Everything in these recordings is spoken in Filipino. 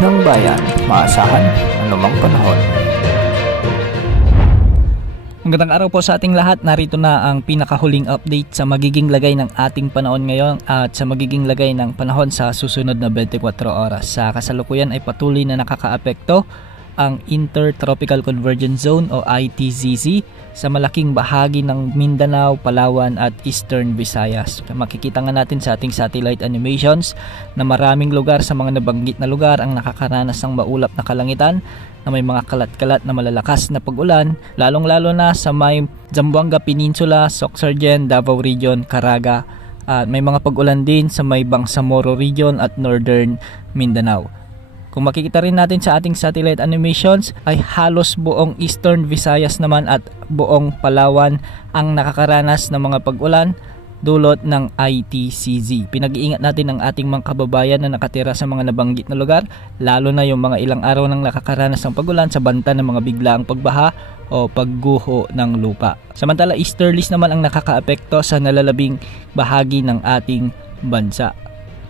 ng bayan, maasahan anumang panahon. Magandang araw po sa ating lahat. Narito na ang pinakahuling update sa magiging lagay ng ating panahon ngayon at sa magiging lagay ng panahon sa susunod na 24 oras. Sa kasalukuyan ay patuloy na nakakaapekto ang Intertropical Convergence Zone o ITZZ sa malaking bahagi ng Mindanao, Palawan at Eastern Visayas. Makikita nga natin sa ating satellite animations na maraming lugar sa mga nabanggit na lugar ang nakakaranas ng maulap na kalangitan na may mga kalat-kalat na malalakas na pag-ulan, lalong-lalo na sa may Zamboanga Peninsula, Sorsogon, Davao Region, Caraga, at may mga pag-ulan din sa may Bangsamoro Region at Northern Mindanao. Kung makikita rin natin sa ating satellite animations ay halos buong Eastern Visayas naman at buong Palawan ang nakakaranas ng mga pag-ulan dulot ng ITCZ. Pinag-iingat natin ang ating mga kababayan na nakatira sa mga nabanggit na lugar, lalo na yung mga ilang araw nang nakakaranas ng pag-ulan sa banta ng mga biglaang pagbaha o pagguho ng lupa. Samantala, easterlies naman ang nakakaapekto sa nalalabing bahagi ng ating bansa.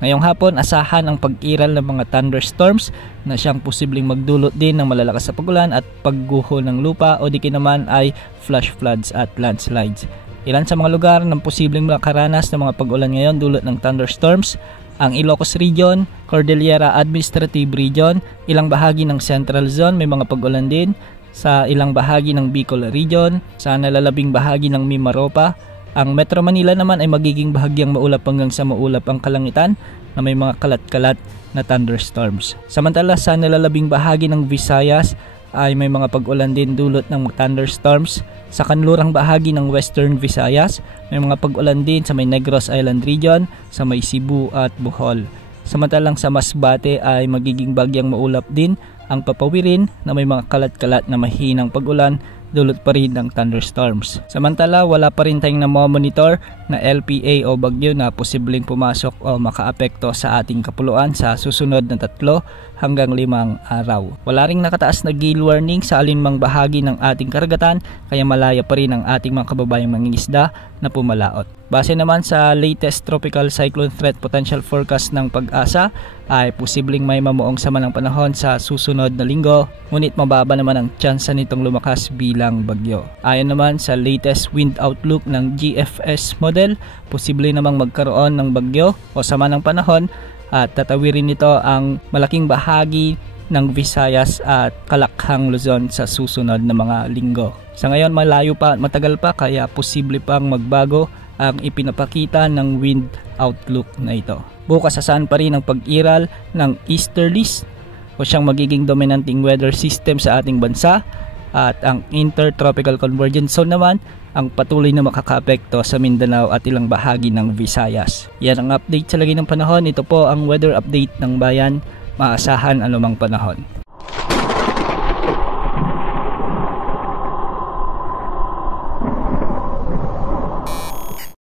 Ngayong hapon, asahan ang pag-iral ng mga thunderstorms na siyang posibleng magdulot din ng malalakas na pag-ulan at pagguho ng lupa o di naman ay flash floods at landslides. Ilan sa mga lugar ng posibleng makaranas ng mga pag-ulan ngayon dulot ng thunderstorms: ang Ilocos Region, Cordillera Administrative Region, ilang bahagi ng Central Zone may mga pag-ulan din, sa ilang bahagi ng Bicol Region, sa nalalabing bahagi ng Mimaropa. Ang Metro Manila naman ay magiging bahagyang maulap hanggang sa maulap ang kalangitan na may mga kalat-kalat na thunderstorms. Samantala sa nalalabing bahagi ng Visayas ay may mga pag-ulan din dulot ng thunderstorms. Sa kanlurang bahagi ng Western Visayas, may mga pag-ulan din sa may Negros Island Region, sa may Cebu at Bohol. Samantalang sa Masbate ay magiging bagyang maulap din ang Papawirin na may mga kalat-kalat na mahinang pag-ulan dulot pa rin ng thunderstorms. Samantala, wala pa rin tayong na-monitor na LPA o bagyo na posibleng pumasok o makaapekto sa ating kapuluan sa susunod na 3 hanggang 5 araw. Wala ring nakataas na gale warning sa alinmang bahagi ng ating karagatan, kaya malaya pa rin ang ating mga kababayang mangingisda na pumalaot. Base naman sa latest Tropical Cyclone Threat Potential Forecast ng Pag-asa ay posibleng may mamuong sama ng panahon sa susunod na linggo, ngunit mababa naman ang tsansa nitong lumakas bilang bagyo. Ayon naman sa latest wind outlook ng GFS model, posible namang magkaroon ng bagyo o sama ng panahon at tatawirin nito ang malaking bahagi ng Visayas at Kalakhang Luzon sa susunod na mga linggo. Sa ngayon malayo pa at matagal pa, kaya posible pang magbago ang ipinapakita ng wind outlook na ito. Bukas asahan pa rin ang pag-iral ng easterlies o siyang magiging dominanting weather system sa ating bansa, at ang Intertropical Convergence Zone naman ang patuloy na makakaapekto sa Mindanao at ilang bahagi ng Visayas. Yan ang update sa lagay ng panahon. Ito po ang weather update ng bayan, maasahan anumang panahon.